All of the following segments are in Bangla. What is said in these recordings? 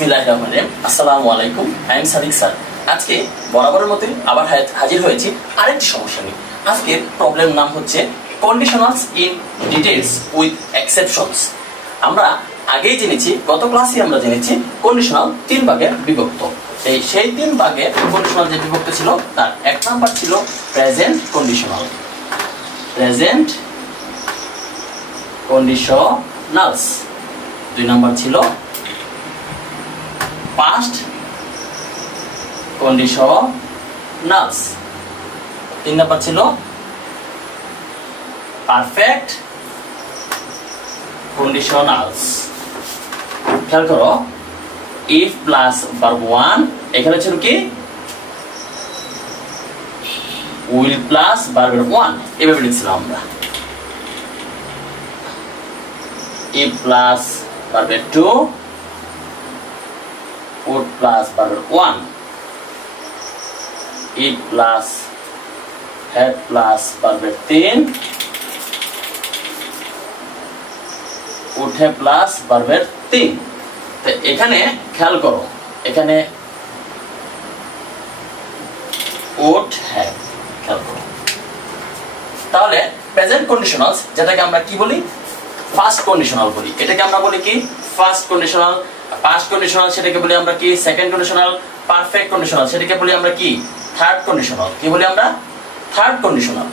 বিসমিল্লাহির রহমানির রহিম। আসসালামু আলাইকুম। I am Sadiq sir. আজকে বরাবরের মতো আবার হাজির হয়েছি আরেকটি সমস্যা নিয়ে। আজকের প্রবলেম নাম হচ্ছে conditionals in details with exceptions. আমরা আগেই জেনেছি, গত ক্লাসে আমরা জেনেছি কন্ডিশনাল তিন ভাগে বিভক্ত। সেই তিন ভাগে কন্ডিশনাল যে বিভক্ত ছিল তার এক নাম্বার ছিল প্রেজেন্ট কন্ডিশনাল, প্রেজেন্ট কন্ডিশনালস। দুই নাম্বার ছিল past conditionals, তিন নাম্বার ছিল পারফেক্ট conditionals। খেয়াল করো, if প্লাস verb 1 এখানে ছিল কি will প্লাস verb 1, এভাবে লিখছিলাম আমরা। if plus verb 2, would plus verb 1, it plus had plus verb 3, would have plus verb 3। তো এখানে খেয়াল করো, এখানে would have, খেয়াল করো। তাহলে প্রেজেন্ট কন্ডিশনালস যেটাকে আমরা কি বলি, ফার্স্ট কন্ডিশনাল বলি। এটাকে আমরা বলি কি ফার্স্ট কন্ডিশনাল। পাস্ট কন্ডিশনাল সেটাকে বলি আমরা কি সেকেন্ড কন্ডিশনাল। পারফেক্ট কন্ডিশনাল সেটাকে বলি আমরা কি থার্ড কন্ডিশনাল। কি বলি আমরা থার্ড কন্ডিশনাল।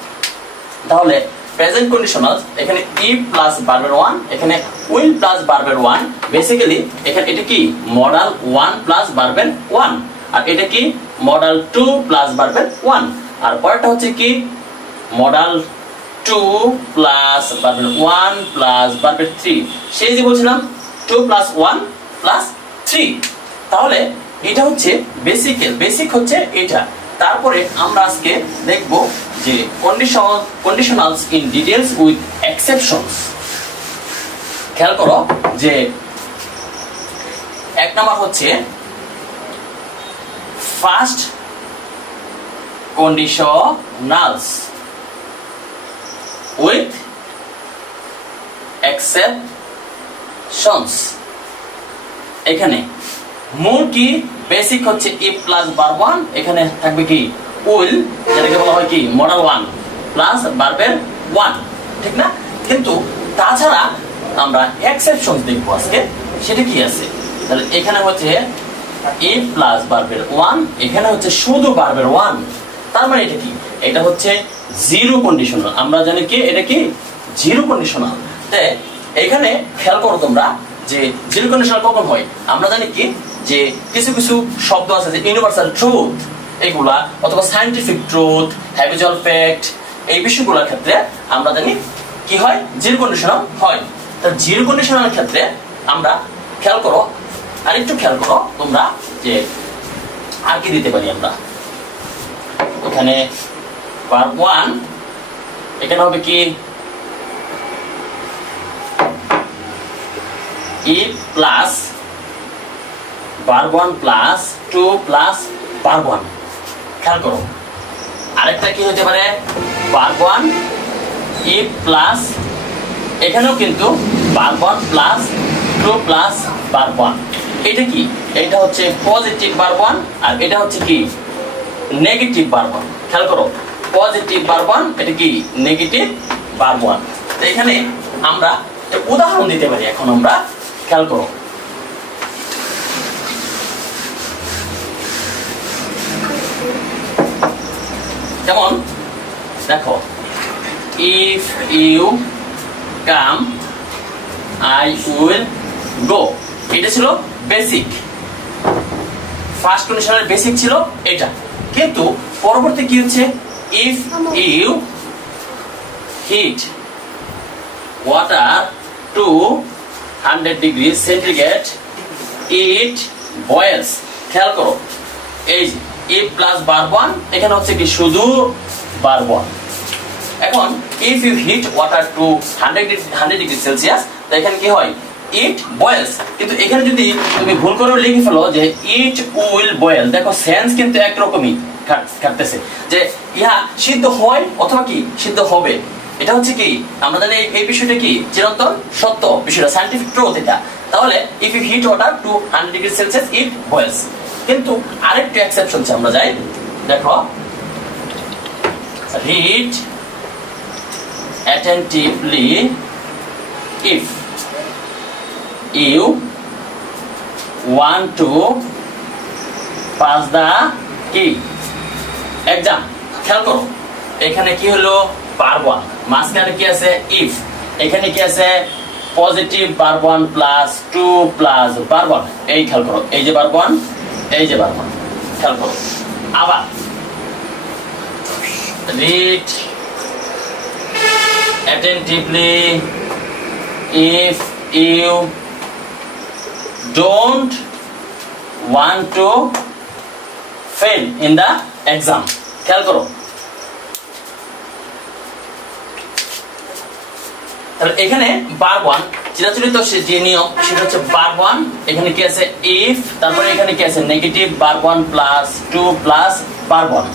তাহলে প্রেজেন্ট কন্ডিশনাল এখানে if প্লাস ভার্বের 1, এখানে will প্লাস ভার্বের 1। বেসিক্যালি এখানে এটা কি মডাল 1 প্লাস ভার্বের 1, আর এটা কি মডাল 2 প্লাস ভার্বের 1, আর পরেরটা হচ্ছে কি মডাল 2 প্লাস ভার্বের 1 প্লাস ভার্বের 3। সেই যে বলছিলাম 2 প্লাস 1 প্লাস 3। তাহলে এটা হচ্ছে বেসিক হচ্ছে এটা। তারপরে আমরা আজকে দেখব যে conditionals in details with exceptions. খেয়াল করো যে এক নাম্বার হচ্ছে ফার্স্ট কন্ডিশনালস উইথ এক্সেপশনস। এখানে মূল কি বেসিক হচ্ছে if প্লাস verb 1, এখানে থাকবে কি will, যেটাকে বলা হয় কি মডাল 1 প্লাস ভার্বের 1, ঠিক না? কিন্তু তাছাড়া আমরা এক্সেপশনস দেখব আজকে, সেটা কি আছে। তাহলে এখানে হচ্ছে if প্লাস ভার্বের 1, এখানে হচ্ছে শুধু ভার্বের 1। তার মানে এটা কি, এটা হচ্ছে জিরো কন্ডিশনাল। আমরা জানি কি এটা কি জিরো কন্ডিশনাল। তাই এখানে খেয়াল করো তোমরা যে জিরো কন্ডিশনাল কখন হয়। আমরা জানি কি যে কিছু কিছু শব্দ আছে যে ইউনিভার্সাল ট্রুথ এগুলা, অথবা সায়েন্টিফিক ট্রুথ, হ্যাবিচুয়াল ফ্যাক্ট, এই বিষয়গুলোর ক্ষেত্রে আমরা জানি কি হয় জিরো কন্ডিশনাল হয়। তার জিরো কন্ডিশনাল ক্ষেত্রে আমরা খেয়াল করো, আর একটু খেয়াল করো তোমরা যে আর কি দিতে পারি আমরা। এখানে ভার্ব 1, এখানে হবে কি if plus verb 1 plus 2 plus verb 1। খেয়াল করো আরেকটা কি হতে পারে verb 1 if প্লাস, এখানেও কিন্তু verb 1 প্লাস 2 প্লাস verb 1। এটা কি, এটা হচ্ছে পজিটিভ verb 1, আর এটা হচ্ছে কি নেগেটিভ verb 1। খেয়াল করো পজিটিভ verb 1, এটা কি নেগেটিভ verb 1। তো এখানে আমরা উদাহরণ দিতে পারি। এখন আমরা খেয়াল করো, যেমন দেখো if you come I will go, এটা ছিল বেসিক। ফার্স্ট কন্ডিশনাল বেসিক ছিল এটা। কিন্তু পরবর্তী কি হচ্ছে if you heat water to 100 degrees centigrade it boils। খেয়াল করো এই if প্লাস verb 1, এখানে হচ্ছে কি শুধু verb 1। এখন if you heat water to 100 degree celsius, তো এখানে কি হয় it boils। কিন্তু এখানে যদি তুমি ভুল করে লিখে ফেলো যে it will boil, দেখো সেন্স কিন্তু একরকমই কাটতেছে, যে ইহা সিদ্ধ হয় অথবা কি সিদ্ধ হবে। এটা হচ্ছে কি আমরা জানি এই বিষয়টা কি চিরন্তন সত্য বিষয়টা সায়েন্টিফিক ট্রুথ এটা। তাহলে if you heat water to 100 degree Celsius it boils. কিন্তু আরেকটা এক্সেপশন আমরা যাই, দেখো read attentively if you want to pass the key exam। খেয়াল করো এখানে কি হলো verb 1, মাঝখানে কি আছে if, এখানে কি আছে positive verb 1 plus 2 plus verb 1। এই খেয়াল করো এই যে verb 1, এই যে verb 1, খেয়াল করো। আবার read attentively if you don't want to fail in the exam। খেয়াল করো তাহলে এখানে verb 1 চিরাচরিত যে নিয়ম সেটা হচ্ছে verb 1, এখানে কি আছে if, তারপরে এখানে কি আছে negative verb 1 plus 2 plus verb 1।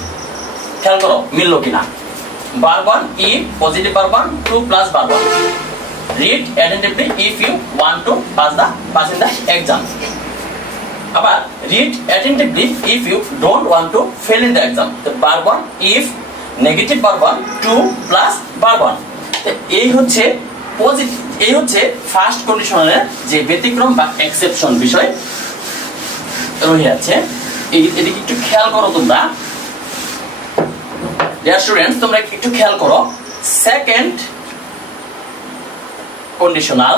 খেয়াল করো মিললো কিনা। verb 1 if, positive verb 1 2 plus verb 1। read attentively if you want to pass in the exam। আবার read attentively if you don't want to fail in the exam। তো verb 1 if, negative verb 1 2 plus verb 1। এই হচ্ছে এই হচ্ছে ফার্স্ট কন্ডিশনালের যে ব্যতিক্রম বা এক্সেপশন বিষয় রয়ে আছে। এদিকে একটু খেয়াল করো তোমরা ডিয়ার স্টুডেন্টস, তোমরা একটু খেয়াল করো সেকেন্ড কন্ডিশনাল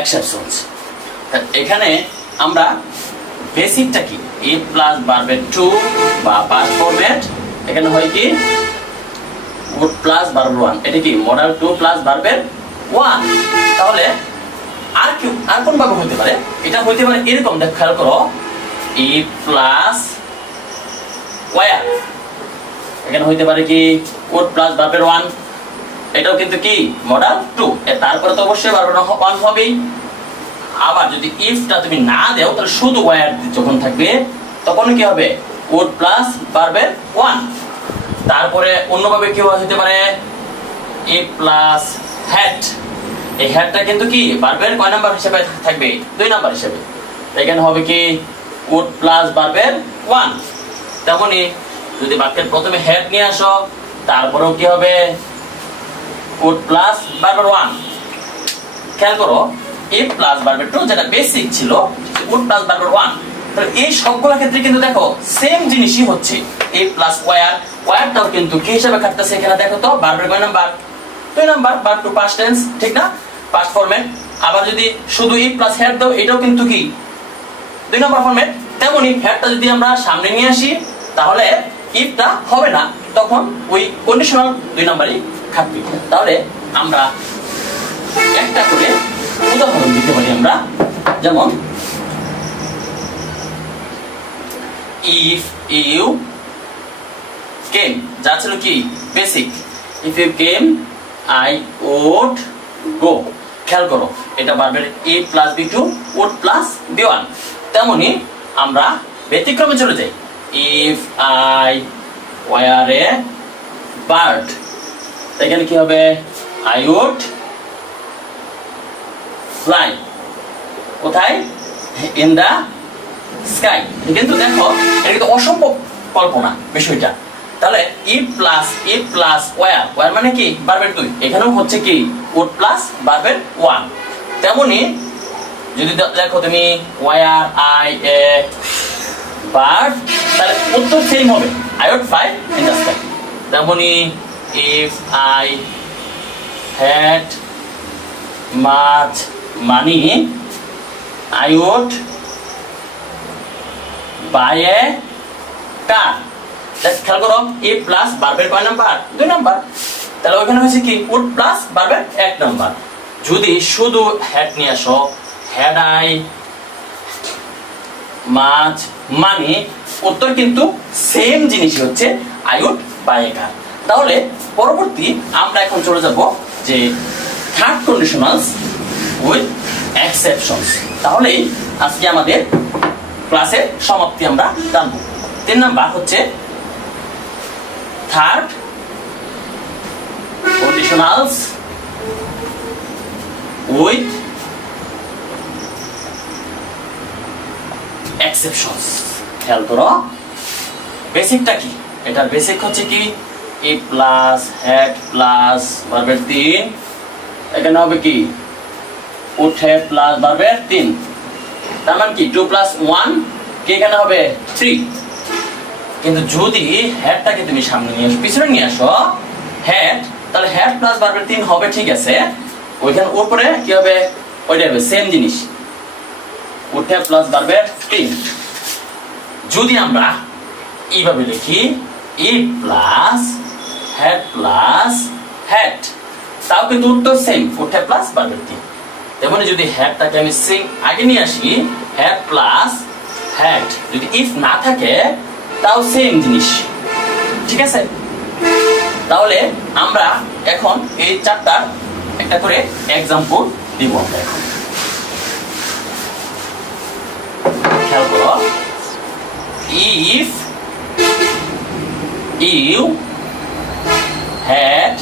এক্সেপশনস। এখানে আমরা বেসিকটা কি এ প্লাস ভার্বের টু বা পাস্ট ফরম্যাট, এখানে হয় কি উড প্লাস ভার্ব 1, এটা কি মডাল 2 প্লাস ভার্বের 1। তাহলে আর কি আর কোন ভাবে হতে পারে? এটা হতে পারে এরকম, দেখ খেয়াল করো ই প্লাস ওয়ার, এখানে হইতে পারে কি উড প্লাস ভার্বের 1, এটাও কিন্তু কি মডাল 2, তারপরে তো অবশ্যই ভার্বের 1 হবেই। আবার যদি ইফটা তুমি না দাও তাহলে শুধু ওয়ার যখন থাকবে তখন কি হবে উড প্লাস ভার্বের 1। তারপরে অন্যভাবে কি হতে পারে ই প্লাস হ্যাড, এই হ্যাডটা কিন্তু কি ভার্বের কয় নাম্বার হিসেবে থাকবে 2 নাম্বার হিসেবে, এখানে হবে কি উড প্লাস ভার্বের 1। তেমনি যদি বাক্যের প্রথমে হ্যাড নিয়ে আসো তারপরেও কি হবে উড প্লাস ভার্বের 1। খেয়াল করো ইফ প্লাস ভার্বের 2 যেটা বেসিক ছিল উড প্লাস ভার্বের 1, তাহলে এই সবগুলো ক্ষেত্রে কিন্তু দেখো সেম জিনিসই হচ্ছে ইফ প্লাস ওয়ার, ওয়ারটাও কিন্তু কি হিসাবে কাটতেছে এখানে দেখো তো ভার্বের কয় number 2 number, verb two past tense, ঠিক না পাস্ট ফরম্যাট। আবার যদি শুধু ইফ প্লাস হ্যাড দাও এটাও কিন্তু কি 2 নাম্বার ফরম্যাট। তেমনি হ্যাডটা যদি আমরা সামনে নিয়ে আসি তাহলে ইফটা হবে না, তখন ওই কন্ডিশনাল 2 নাম্বারই খাটবে। তাহলে আমরা একটা করে উদাহরণ দিতে পারি আমরা, যেমন if you came, যা ছিল কি basic, if you came I would go। খেয়াল করো এটা ভার্বের a plus b2 would plus b1। তেমনি আমরা ব্যতিক্রমে চলে যাই if I were a bird, এখানে কি হবে I would fly, কোথায় in the sky। কিন্তু দেখো এটা কিন্তু অসম্ভব কল্পনা বিষয়টা। তাহলে if প্লাস ওয়ার মানে কি ভার্বের 2, এখানেও হচ্ছে কি উড প্লাস ভার্বের 1। তেমনি যদি দেখো তুমি ওয়ার আই এ বার্ড, তাহলে উত্তর সেম হবে I would fly in the sky। তেমনি if I had much money I would buy a car। খেয়াল করো ই প্লাস ভার্বের কয় নাম্বার 2 নাম্বার, তাহলে ওখানে হয়েছে কি উড প্লাস ভার্বের 1 নাম্বার। যদি শুধু হ্যাড নিয়ে আসো হ্যাড আই মাছ মানি, উত্তর কিন্তু সেম জিনিসই হচ্ছে আই উড বাই এ কার। তাহলে পরবর্তী আমরা এখন চলে যাব যে থার্ড কন্ডিশনালস উইথ এক্সেপশনস। তাহলে আজকে আমাদের ক্লাসের সমাপ্তি আমরা জানবো। 3 নাম্বার হচ্ছে থার্ড কন্ডিশনালস উইথ এক্সেপশনস। খেয়াল করো বেসিকটা কি, এটার বেসিক হচ্ছে কি এ প্লাস হেড প্লাস ভার্বের 3, এখানে হবে কি উড হেড প্লাস ভার্বের 3, তার মানে কি 2 + 1 কি এখানে হবে 3। কিন্তু যদি হেডটাকে তুমি সামনে নিয়ে আসো, পিছনে নিয়ে আসো হেড, তাহলে হেড প্লাস ভার্বের 3 হবে, ঠিক আছে। ওইখানে উপরে কি হবে, ওইটা হবে সেম জিনিস, উড হেড প্লাস ভার্বের 3। যদি আমরা এইভাবে লিখি ই প্লাস হেড প্লাস হেড, তাও কিন্তু উত্তর সেম, উড হেড প্লাস ভার্বের 3। তেমন যদি হেডটাকে আমি সেম আগে নিয়ে আসি হেড প্লাস হেড, যদি ইফ না থাকে তাও সেম জিনিস, ঠিক আছে। তাহলে আমরা এখন এই চারটার একটা করে এক্সাম্পল দিব আমরা এখন। খেয়াল করো, if you had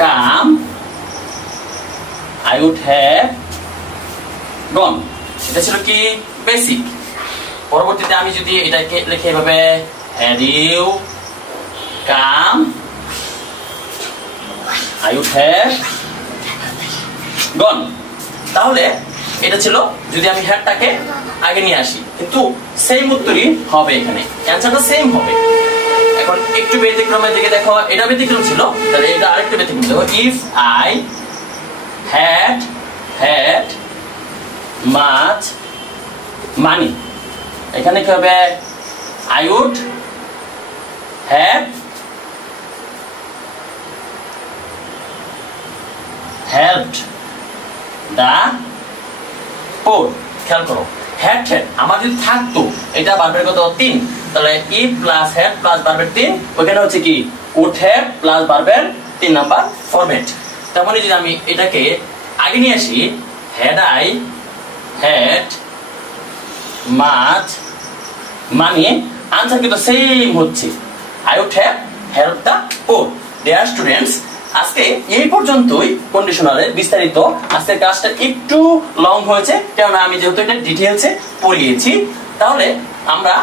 come I would have gone, এটা ছিল কি বেসিক। পরবর্তীতে আমি যদি এটাকে লিখে এভাবে had you come I would have gone, তাহলে এটা ছিল যদি আমি হেডটাকে আগে নিয়ে আসি, কিন্তু সেম উত্তরই হবে, এখানে অ্যানসারটা সেম হবে। এখন একটু ব্যতিক্রমের দিকে দেখো, এটা ব্যতিক্রম ছিল, তাহলে এটা আরেকটু ব্যতিক্রম দেখো, if I had had much মানি, এখানে কি হবে আই উড হ্যাভ হেল্পড দা পোর। খেয়াল করো হেড হেড আমার যদি থাকতো, এটা ভার্বের কত 3, তাহলে ই প্লাস হেড প্লাস ভার্বের 3, ওখানে হচ্ছে কি উড হ্যাভ প্লাস ভার্বের 3 নাম্বার ফরম্যাট। তার মানে যদি আমি এটাকে আগে নিয়ে আসি had I had much money, answer কিন্তু সেম হচ্ছে I would have help the poor. Dear students, আজকে এই পর্যন্তই কন্ডিশনালের বিস্তারিত। আজকের ক্লাসটা একটু লং হয়েছে, কারণ আমি যেহেতু এটা ডিটেইলসে পড়িয়েছি। তাহলে আমরা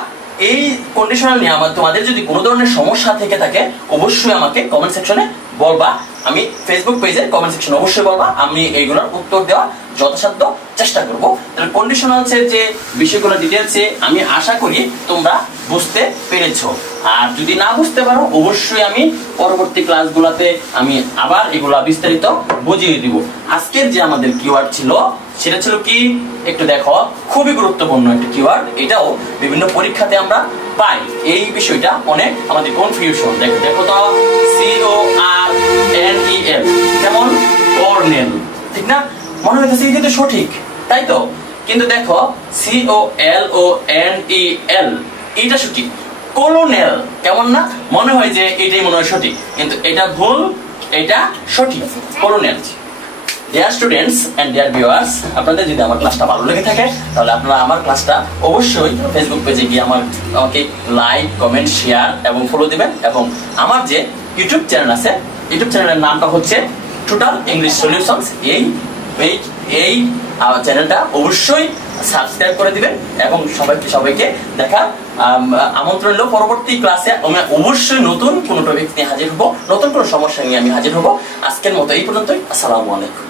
এই কন্ডিশনাল নিয়ে তোমাদের যদি কোনো ধরনের সমস্যা থেকে থাকে অবশ্যই আমাকে কমেন্ট সেকশনে বলবা, আমি ফেসবুক পেজে কমেন্ট সেকশনে অবশ্যই বলবা, আমি এইগুলোর উত্তর দেওয়া যথাসাধ্য চেষ্টা করব। তাহলে কন্ডিশনালসের যে বিষয়গুলো ডিটেইলসে আমি আশা করি তোমরা বুঝতে পেরেছো। আর যদি না বুঝতে পারো অবশ্যই আমি পরবর্তী ক্লাসগুলোতে আমি আবার এগুলা বিস্তারিত বুঝিয়ে দিব। আজকের যে আমাদের কিওয়ার্ড ছিল সেটা ছিল কি, একটু দেখো, খুবই গুরুত্বপূর্ণ একটা কিওয়ার্ড, এটাও বিভিন্ন পরীক্ষাতে আমরা পাই। এই বিষয়টা অনেক আমাদের কনফিউশন। দেখো দেখো তো, CORNEL, কেমন কর্নেল, ঠিক না? মনে হইতেছে এটা তো সঠিক, তাই তো? কিন্তু দেখো COLONEL, এটা সঠিক। কলোনেল কেমন না, মনে হয় যে এটাই মনে হয় সঠিক, কিন্তু এটা ভুল, এটা সঠিক colonel. Dear students and dear viewers, আপনাদের যদি আমার ক্লাসটা ভালো লেগে থাকে তাহলে আপনারা আমার ক্লাসটা অবশ্যই ফেসবুক পেজে গিয়ে আমাকে লাইক কমেন্ট শেয়ার এবং ফলো দিবেন। এবং আমার যে ইউটিউব চ্যানেল আছে, ইউটিউব চ্যানেলের নামটা হচ্ছে টোটাল ইংলিশ সলিউশনস। এই চ্যানেলটা অবশ্যই সাবস্ক্রাইব করে দিবেন এবং সবাইকে দেখার আমন্ত্রণ রইল। পরবর্তী ক্লাসে আমি অবশ্যই নতুন কোনো টপিক নিয়ে হাজির হব, নতুন কোনো সমস্যা নিয়ে আমি হাজির হব। আজকের মতো এই পর্যন্তই। আসসালামু আলাইকুম।